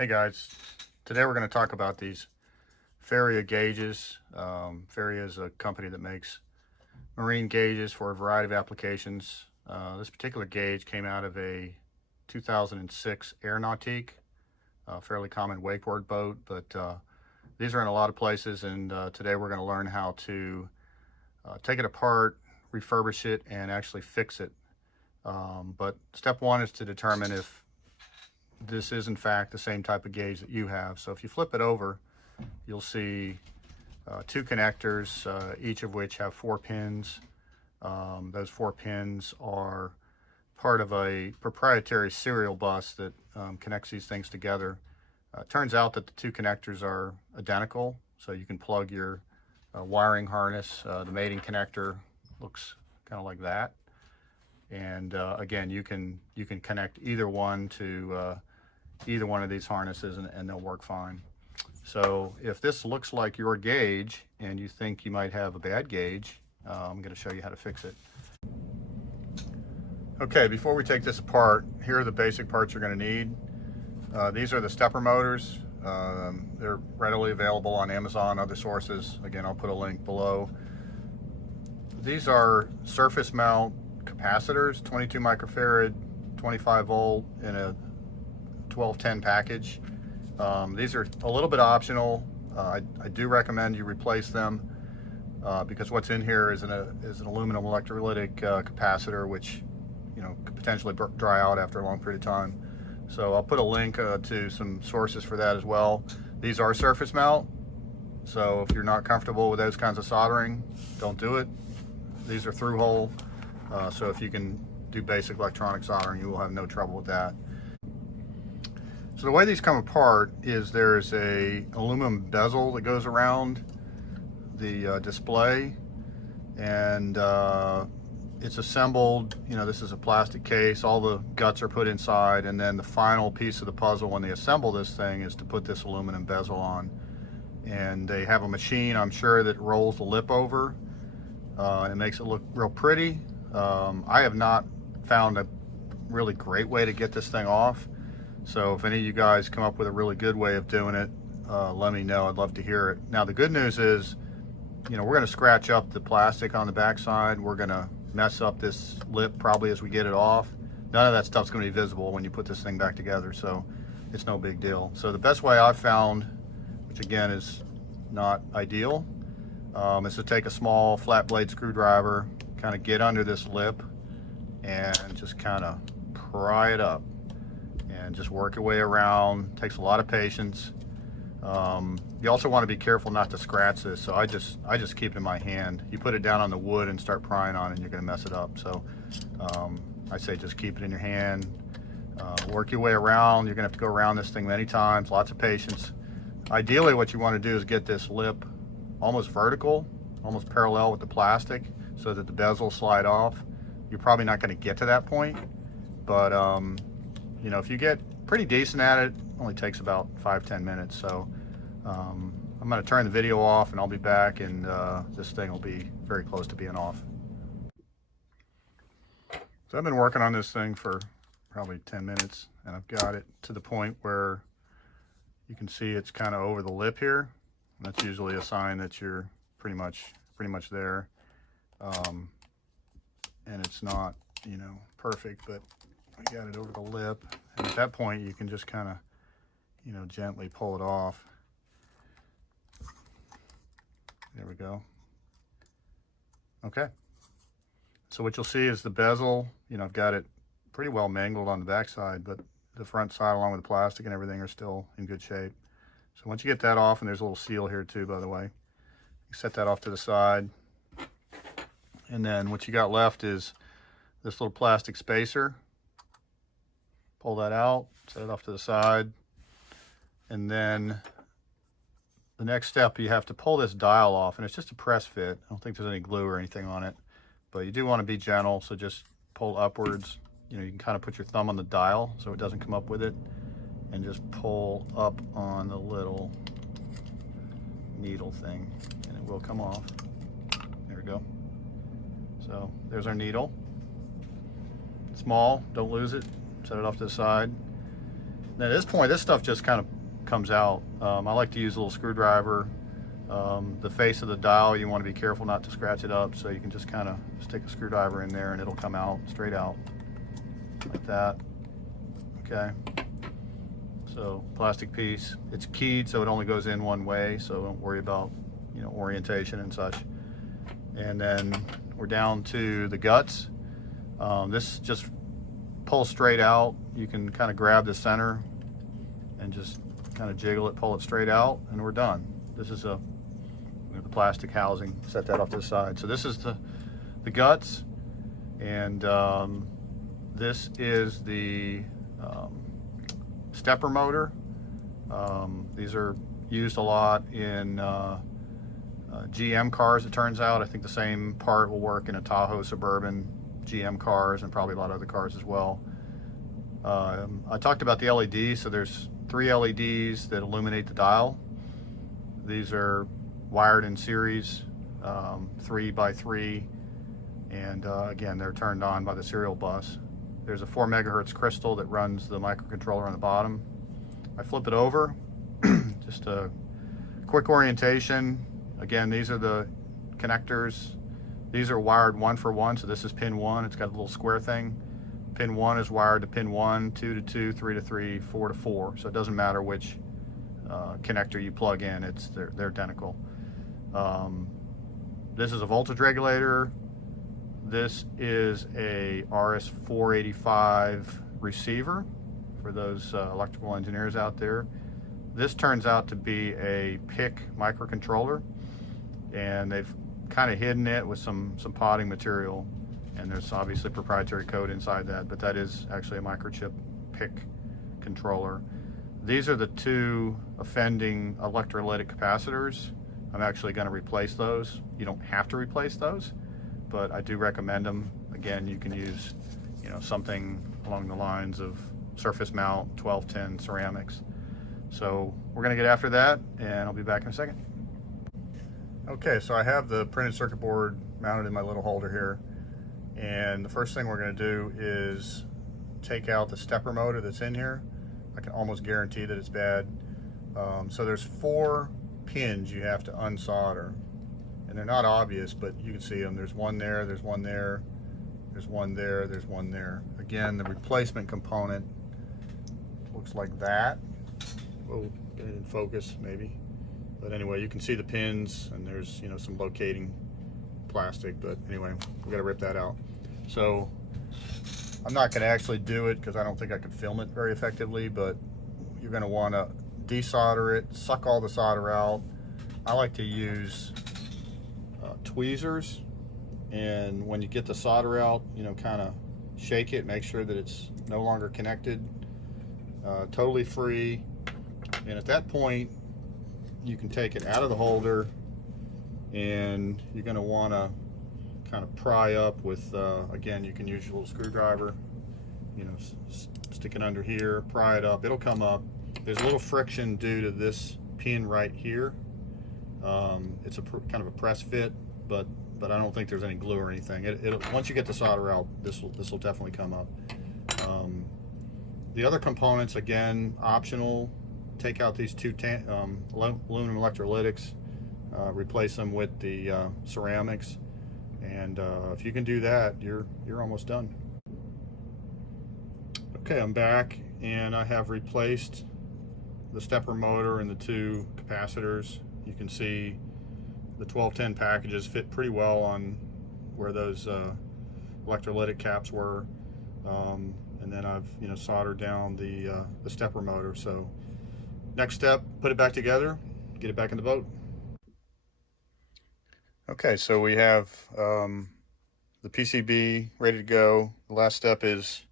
Hey guys, today we're going to talk about these Faria gauges. Faria is a company that makes marine gauges for a variety of applications. This particular gauge came out of a 2006 Aeronautique, a fairly common wakeboard boat, but these are in a lot of places, and today we're going to learn how to take it apart, refurbish it, and actually fix it. But step one is to determine if this is in fact the same type of gauge that you have. So if you flip it over, you'll see two connectors, each of which have 4 pins. Those 4 pins are part of a proprietary serial bus that connects these things together. It turns out that the two connectors are identical, so you can plug your wiring harness. The mating connector looks kind of like that, and again, you can connect either one to either one of these harnesses and they'll work fine. So if this looks like your gauge and you think you might have a bad gauge, I'm going to show you how to fix it. Okay, before we take this apart, here are the basic parts you're going to need. These are the stepper motors. They're readily available on Amazon, other sources. Again, I'll put a link below. These are surface mount capacitors, 22 microfarad, 25 volt in a 1210 package. These are a little bit optional. I do recommend you replace them because what's in here is an aluminum electrolytic capacitor, which could potentially dry out after a long period of time. So I'll put a link to some sources for that as well. These are surface mount, so if you're not comfortable with those kinds of soldering, don't do it. These are through hole, so if you can do basic electronic soldering, you will have no trouble with that. So the way these come apart is there's a aluminum bezel that goes around the display, and it's assembled. This is a plastic case, all the guts are put inside, and then the final piece of the puzzle when they assemble this thing is to put this aluminum bezel on. And they have a machine, I'm sure, that rolls the lip over and it makes it look real pretty. I have not found a really great way to get this thing off. So if any of you guys come up with a really good way of doing it, let me know. I'd love to hear it. Now the good news is, we're going to scratch up the plastic on the backside. We're going to mess up this lip probably as we get it off. None of that stuff's going to be visible when you put this thing back together, so it's no big deal. So the best way I've found, which again is not ideal, is to take a small flat blade screwdriver, kind of get under this lip and just kind of pry it up. And just work your way around. Takes a lot of patience. You also want to be careful not to scratch this, so I just keep it in my hand. You put it down on the wood and start prying on it, and you're going to mess it up. So I say just keep it in your hand. Work your way around. You're going to have to go around this thing many times. Lots of patience. Ideally, what you want to do is get this lip almost vertical, almost parallel with the plastic, so that the bezel slide off. You're probably not going to get to that point, but if you get pretty decent at it, only takes about 5-10 minutes. So I'm going to turn the video off and I'll be back, and this thing will be very close to being off. So I've been working on this thing for probably 10 minutes, and I've got it to the point where you can see it's kind of over the lip here. That's usually a sign that you're pretty much there. And it's not, perfect, but I got it over the lip, and at that point you can just kind of gently pull it off. There we go. Okay, so what you'll see is the bezel, I've got it pretty well mangled on the back side, but the front side along with the plastic and everything are still in good shape. So once you get that off, and there's a little seal here too, by the way, you set that off to the side, and then what you got left is this little plastic spacer. Pull that out, set it off to the side, and then the next step, you have to pull this dial off, and it's just a press fit. I don't think there's any glue or anything on it, but you do want to be gentle, so just pull upwards. You can kind of put your thumb on the dial so it doesn't come up with it, and just pull up on the little needle thing, and it will come off. There we go. So there's our needle. Small, don't lose it. Set it off to the side. Now at this point, this stuff just kind of comes out. I like to use a little screwdriver. The face of the dial, you want to be careful not to scratch it up, so you can just kind of stick a screwdriver in there and it'll come out straight out like that. Okay, so plastic piece, it's keyed so it only goes in one way, so don't worry about, you know, orientation and such. And then we're down to the guts. This just pulls straight out. You can kind of grab the center and just kind of jiggle it, pull it straight out, and we're done. This is the plastic housing. Set that off to the side. So this is the guts, and this is the stepper motor. These are used a lot in GM cars, it turns out. I think the same part will work in a Tahoe Suburban, GM cars, and probably a lot of other cars as well. I talked about the LEDs, so there's 3 LEDs that illuminate the dial. These are wired in series, 3 by 3, and again, they're turned on by the serial bus. There's a 4 megahertz crystal that runs the microcontroller on the bottom. I flip it over, just a quick orientation. Again, these are the connectors. These are wired 1 for 1, so this is pin 1. It's got a little square thing. Pin 1 is wired to pin 1, 2 to 2, 3 to 3, 4 to 4. So it doesn't matter which connector you plug in, they're identical. This is a voltage regulator. This is a RS485 receiver for those electrical engineers out there. This turns out to be a PIC microcontroller, and they've kind of hidden it with some potting material, and there's obviously proprietary code inside that, but that is actually a microchip PIC controller. These are the 2 offending electrolytic capacitors. I'm actually going to replace those. You don't have to replace those, but I do recommend them. Again, you can use, you know, something along the lines of surface mount 1210 ceramics. So we're going to get after that, and I'll be back in a second. Okay, so I have the printed circuit board mounted in my little holder here, and the first thing we're going to do is take out the stepper motor that's in here. I can almost guarantee that it's bad. So there's 4 pins you have to unsolder, and they're not obvious, but you can see them. There's one there, there's one there, there's one there, there's one there. Again, the replacement component looks like that. We'll get it in focus maybe. But anyway, you can see the pins, and there's, you know, some locating plastic, but anyway, we gotta rip that out. So I'm not gonna actually do it because I don't think I could film it very effectively, but you're gonna wanna desolder it, suck all the solder out. I like to use tweezers, and when you get the solder out, you know, kind of shake it, make sure that it's no longer connected, totally free. And at that point, you can take it out of the holder, and you're going to want to kind of pry up with, again, you can use your little screwdriver, you know, stick it under here, pry it up, it'll come up. There's a little friction due to this pin right here. It's a kind of a press fit, but I don't think there's any glue or anything. It'll once you get the solder out, this will definitely come up. The other components, again, optional. Take out these 2 aluminum electrolytics, replace them with the ceramics, and if you can do that, you're almost done. Okay, I'm back, and I have replaced the stepper motor and the 2 capacitors. You can see the 1210 packages fit pretty well on where those electrolytic caps were, and then I've, you know, soldered down the stepper motor. So next step, put it back together, get it back in the boat. Okay, so we have the PCB ready to go. The last step is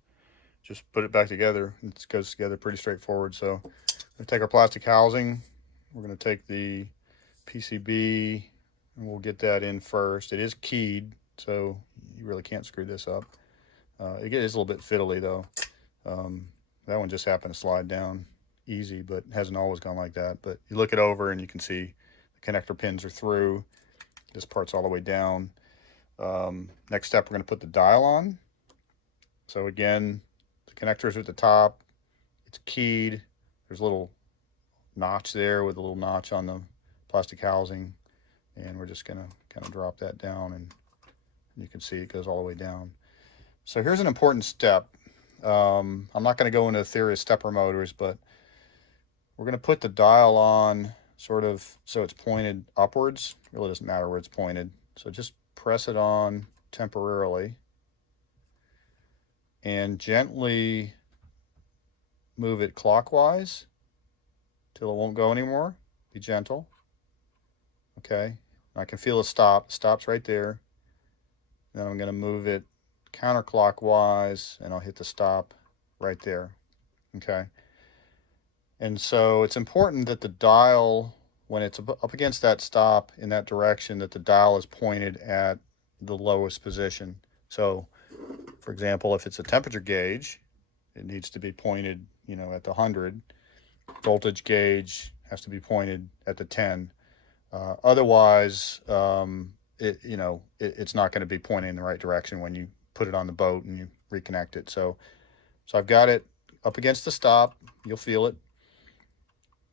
just put it back together. It goes together pretty straightforward. So we're going to take our plastic housing, we're going to take the PCB, and we'll get that in first. It is keyed, so you really can't screw this up. It is a little bit fiddly though. That one just happened to slide down easy, but hasn't always gone like that. But you look it over and you can see the connector pins are through. This part's all the way down. Next step, we're going to put the dial on. So again, the connectors are at the top, It's keyed. There's a little notch there with a little notch on the plastic housing, and we're just going to kind of drop that down, and you can see it goes all the way down. So here's an important step. I'm not going to go into the theory of stepper motors, but we're going to put the dial on sort of so it's pointed upwards. It really doesn't matter where it's pointed. So just press it on temporarily and gently move it clockwise till it won't go anymore. Be gentle. Okay, I can feel it stop. It stops right there. Then I'm going to move it counterclockwise, and I'll hit the stop right there. Okay, and so it's important that the dial, when it's up against that stop in that direction, that the dial is pointed at the lowest position. So for example, if it's a temperature gauge, it needs to be pointed, you know, at the 100. Voltage gauge has to be pointed at the 10. Otherwise, it's not going to be pointing in the right direction when you put it on the boat and you reconnect it. So I've got it up against the stop. You'll feel it.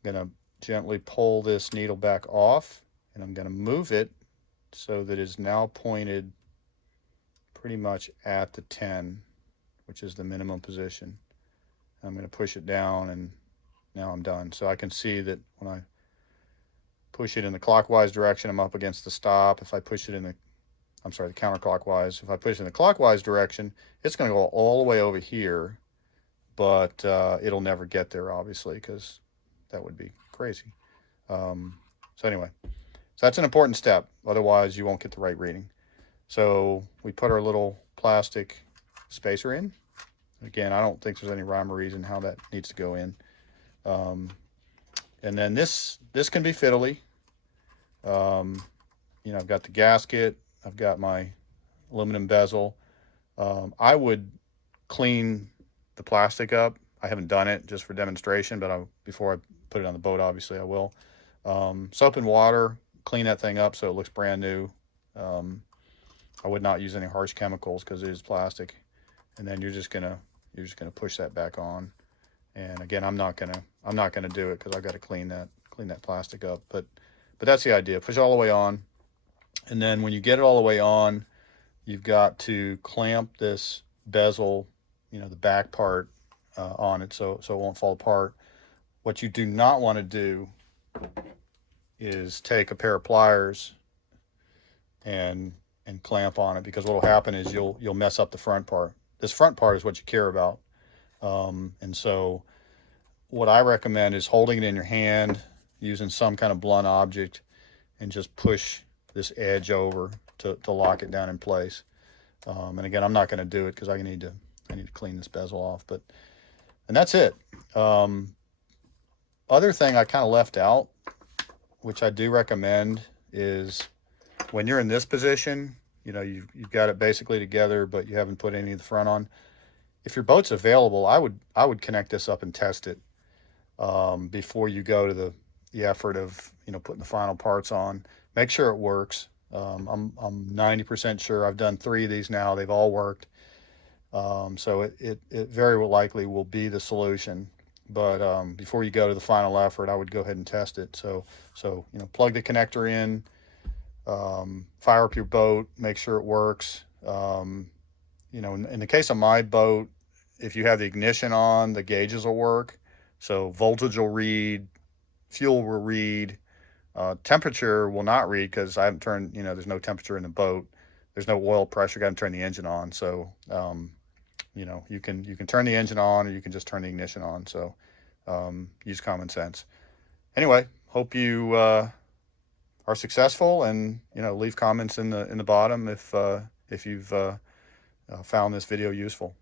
I'm going to gently pull this needle back off, and I'm going to move it so that it's now pointed pretty much at the 10, which is the minimum position. I'm going to push it down, and now I'm done. So I can see that when I push it in the clockwise direction, I'm up against the stop. If I push it in the counterclockwise. If I push it in the clockwise direction, it's going to go all the way over here, but it'll never get there, obviously, because that would be crazy. So anyway, so that's an important step. Otherwise, you won't get the right reading. So we put our little plastic spacer in. Again, I don't think there's any rhyme or reason how that needs to go in. And then this can be fiddly. I've got the gasket. I've got my aluminum bezel. I would clean the plastic up. I haven't done it just for demonstration, but before I put it on the boat, obviously I will. Soap and water, clean that thing up so it looks brand new. I would not use any harsh chemicals because it is plastic. And then you're just gonna push that back on. And again, I'm not gonna do it because I've got to clean that plastic up. But that's the idea. Push it all the way on, and then when you get it all the way on, you've got to clamp this bezel, the back part on it, so it won't fall apart. What you do not want to do is take a pair of pliers and clamp on it, because what will happen is you'll mess up the front part. This front part is what you care about. And so what I recommend is holding it in your hand, using some kind of blunt object, and just push this edge over to lock it down in place. And again, I'm not going to do it because I need to clean this bezel off, and that's it. Other thing I kind of left out, which I do recommend, is when you're in this position, you've got it basically together, but you haven't put any of the front on. If your boat's available, I would connect this up and test it before you go to the effort of putting the final parts on. Make sure it works. I'm 90% sure. I've done 3 of these now. They've all worked. So it very likely will be the solution. But before you go to the final effort, I would go ahead and test it. So plug the connector in, fire up your boat, make sure it works. In the case of my boat, if you have the ignition on, the gauges will work. So voltage will read, fuel will read, temperature will not read because I haven't turned, there's no temperature in the boat. There's no oil pressure, got to turn the engine on. So, you can turn the engine on, or you can just turn the ignition on. So use common sense. Anyway, hope you are successful, and leave comments in the bottom if you've found this video useful.